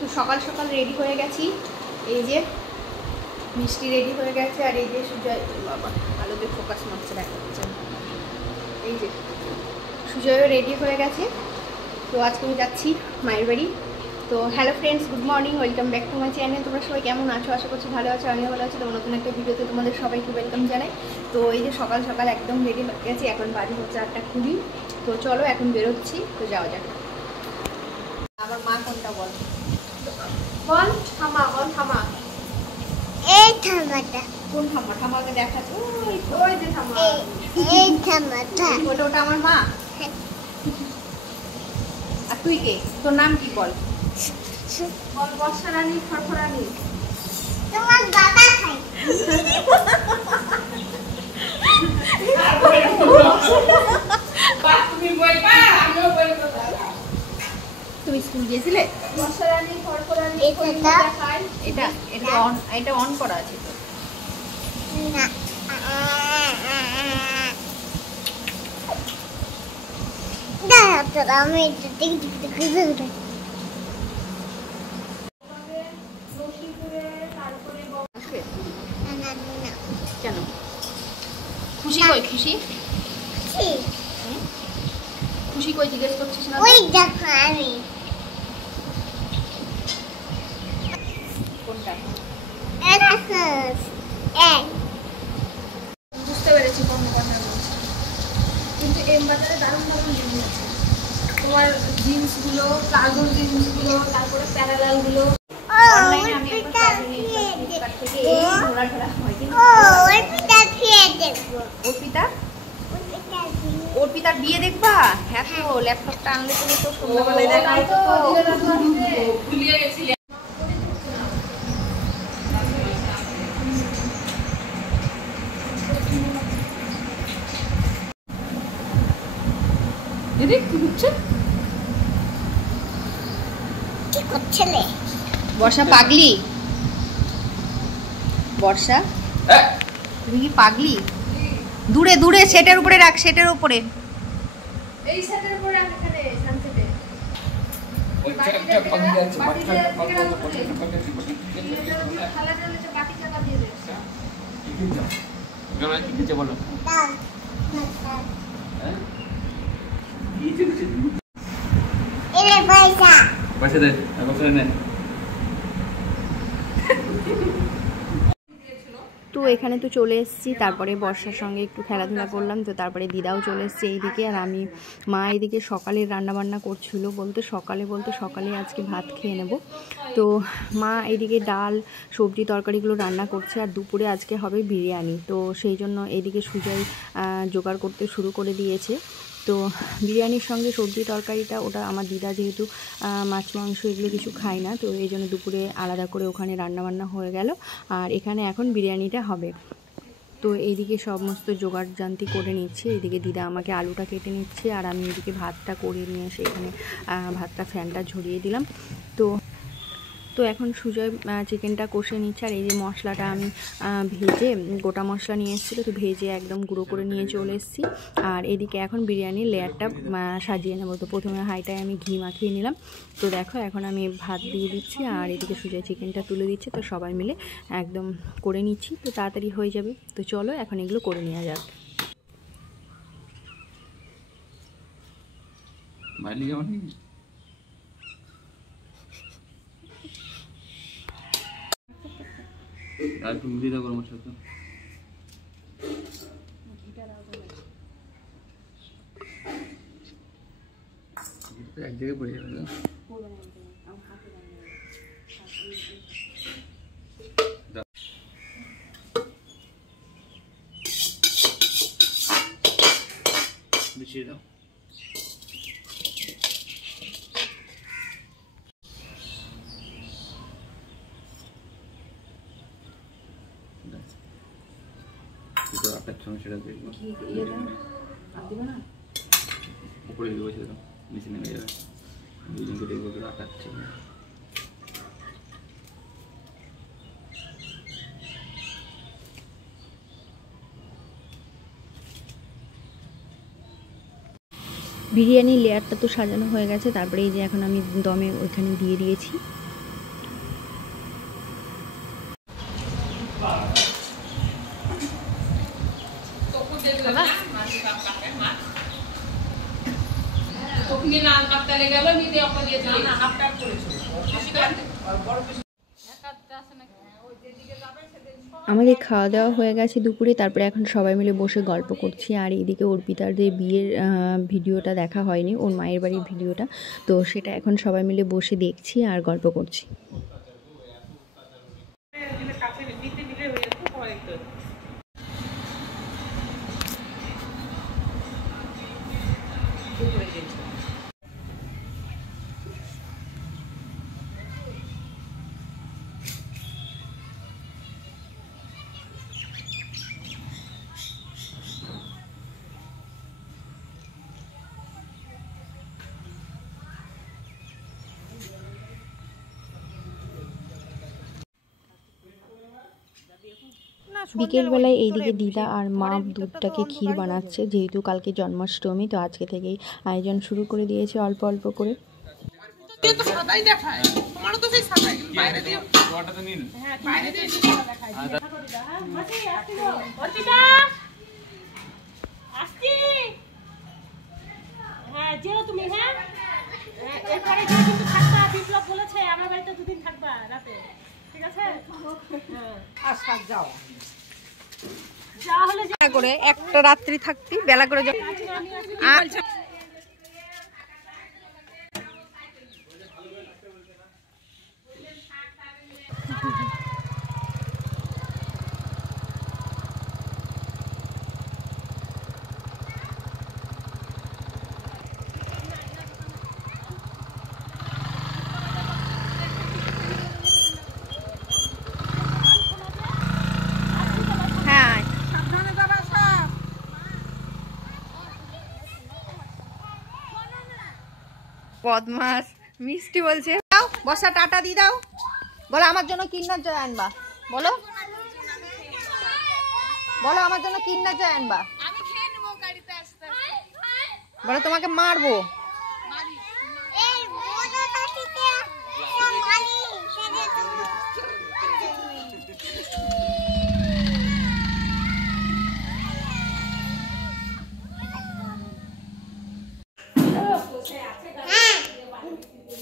তো সকাল সকাল রেডি হয়ে গেছি, এই যে মিষ্টি রেডি হয়ে গেছে, আর এই যে সুজয়, বাবা আলোতে ফোকাস মারছে, দেখা যাচ্ছে, এই যে সুজয়ও রেডি হয়ে গেছে। তো আজকে আমি যাচ্ছি মায়ের বাড়ি। তো hello friends, good morning, welcome back to my channel. তোমরা সবাই কেমন আছো? আশা করছি ভালো আছো, আমিও ভালো আছি। তো নতুন একটা ভিডিওতে তোমাদের সবাইকে ওয়েলকাম জানাই। তো এই যে সকাল সকাল একদম রেডি হয়ে গেছি, এখন বাজে হচ্ছে 8:20। তো চলো এখন বেরোচ্ছি, তো যাওয়া যাক। আমার মা কোনটা বল, বল থামা, বল থামা, এই থামাটা কোন থামা? থামাকে দেখাচ্ছি, ওই যে থামা, এই থামাটা ওটা আমার মা। আর তুই কে? তোর নাম কি বল? বল বর্ষা রানী, খড়খড়ানি। তোমার দাদা খাই। তুমি স্কুল গিয়েছিলে? বর্ষা রানী, খড়খড়ানি, এটা এটা অন, এটা অন করা আছে তো। না দাঁড়া তোরা, আমি এটা দেখি। কেন? খুশি কই? খুশি খুশি কই জিজ্ঞেস করছিস না? ওই দেখো আমি কোনটা? এটা বুঝতে পেরেছি কোন কথা বলছি, কিন্তু এম বাজারে দারুণ দারুণ জিনিস আছে। তোমার জিন্সগুলো, প্লাজোর জিন্সগুলো, তারপরে প্যারালালগুলো অনলাইনে আমি একবার প্লাজো নিয়েছিলাম ফ্লিপকার্ট থেকে। এই ঘোরা ঘোরা হয় কিন্তু অর্পিতা ফিরে দেখবো। অর্পিতা, অর্পিতার বিয়ে দেখবা? হ্যাঁ, তো ল্যাপটপটা আনলে তুমি তো সন্ধ্যাবেলায় দেখা হতো তো। ভুলিয়ে গেছিলে। দিদি কি হচ্ছে? কি করছিলে? বর্ষা পাগলি, বর্ষা তুমি কি পাগলি? দূরে দূরে সেটের উপরে রাখ, সেটের উপরে, এই সেটের উপরে রাখ, এখানে সানসেটে ওই চাপটা পাগলি যাচ্ছে, বাচ্চা পাগলি যাচ্ছে, খালা চলে যে বাটি চাপা দিয়ে দে। কি দাও গলা কি দিতে বলো? দাও হ্যাঁ কি দিতে? এরে পয়সা পয়সা দে, এখন করে নে। তো এখানে তো চলে এসেছি, তারপরে বর্ষার সঙ্গে একটু খেলাধুলা করলাম। তো তারপরে দিদাও চলে এসেছে এইদিকে, আর আমি মা এইদিকে সকালে রান্নাবান্না করছিল, বলতে সকালে আজকে ভাত খেয়ে নেব। তো মা এইদিকে ডাল, সবজি, তরকারিগুলো রান্না করছে, আর দুপুরে আজকে হবে বিরিয়ানি। তো সেই জন্য এইদিকে সুজয় জোগাড় করতে শুরু করে দিয়েছে। তো বিরিয়ানির সঙ্গে সবজি তরকারিটা, ওটা আমার দিদা যেহেতু মাছ মাংস এগুলো কিছু খায় না, তো এই জন্য দুপুরে আলাদা করে ওখানে রান্নাবান্না হয়ে গেল, আর এখানে এখন বিরিয়ানিটা হবে। তো এইদিকে সমস্ত জোগাড়যন্ত্র করে নিচ্ছে, এইদিকে দিদা আমাকে আলুটা কেটে নিচ্ছে, আর আমি এদিকে ভাতটা করে নিয়ে এসে এখানে ভাতটা ফ্যানটা ঝরিয়ে দিলাম। তো এখন সুজয় চিকেনটা কষে নিচ্ছে, আর এই যে মশলাটা আমি ভেজে, গোটা মশলা নিয়ে এসেছিলো, তো ভেজে একদম গুঁড়ো করে নিয়ে চলে এসেছি। আর এদিকে এখন বিরিয়ানির লেয়ারটা সাজিয়ে নেবো। তো প্রথমে হাইটায় আমি ঘি মাখিয়ে নিলাম। তো দেখো এখন আমি ভাত দিয়ে দিচ্ছি, আর এদিকে সুজয় চিকেনটা তুলে দিচ্ছে। তো সবাই মিলে একদম করে নিচ্ছি, তো তাড়াতাড়ি হয়ে যাবে। তো চলো এখন এগুলো করে নেওয়া যাক। আর তুমি দিদা গরম সাথে এক জায়গায় পড়ে যাবে না? মিশিয়ে দাও। আপনার সঙ্গে সেটা দেখবো, উপরে দেবো, সেটা নিচে নেমে যাবে, দুজনকে দেখবো কেউ আটাচ্ছে। বিরিয়ানির লেয়ারটা তো সাজানো হয়ে গেছে, তারপরে এই যে এখন আমি দমে ওইখানে দিয়ে দিয়েছি। আমাদের খাওয়া দাওয়া হয়ে গেছে দুপুরে, তারপরে এখন সবাই মিলে বসে গল্প করছি। আর এদিকে অর্পিতাদের বিয়ের ভিডিওটা দেখা হয়নি, ওর মায়ের বাড়ির ভিডিওটা, তো সেটা এখন সবাই মিলে বসে দেখছি আর গল্প করছি। বিকেলবেলায় এইদিকে দিদা আর মা দুধটাকে ক্ষীর বানাচ্ছে, যেহেতু কালকে জন্মাষ্টমী, তো আজকে থেকেই আয়োজন শুরু করে দিয়েছে অল্প অল্প করে। করে একটা রাত্রি থাকতি বেলা করে বদমাস মিষ্টি বলছে দাও বসা টাটা দি দাও, বলো আমার জন্য কিন্নার জয় আনবা, বলো বলো আমার জন্য কিন্নার জয় আনবা, বলো তোমাকে মারবো।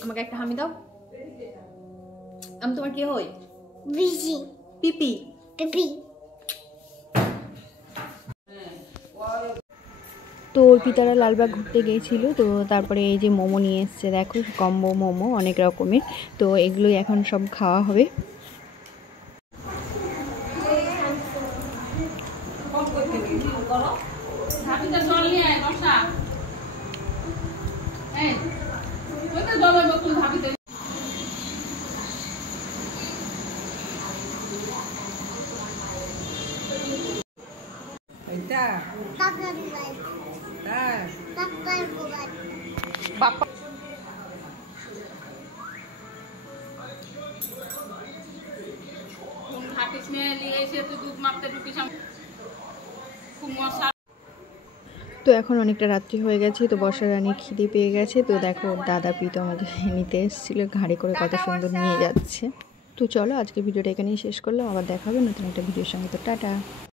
আমাকে একটা হামি দাও, আমি তোমার কি হই? বিজি পিপি পিপি। তো অর্পিতারা লালবাগ ঘুরতে গিয়েছিল, তো তারপরে এই যে মোমো নিয়ে এসছে, দেখো কম্বো মোমো অনেক রকমের, তো এগুলোই এখন সব খাওয়া হবে। তো এখন অনেকটা রাত্রি হয়ে গেছে, তো বর্ষা রানী খিদে পেয়ে গেছে, তো দেখো ওর দাদা প্রীতম আমাকে নিতে এসেছিলো, ঘাড়ে করে কত সুন্দর নিয়ে যাচ্ছে। তো চলো আজকে ভিডিওটা এখানেই শেষ করলাম, আবার দেখা হবে নতুন একটা ভিডিওর সঙ্গে। তো টাটা।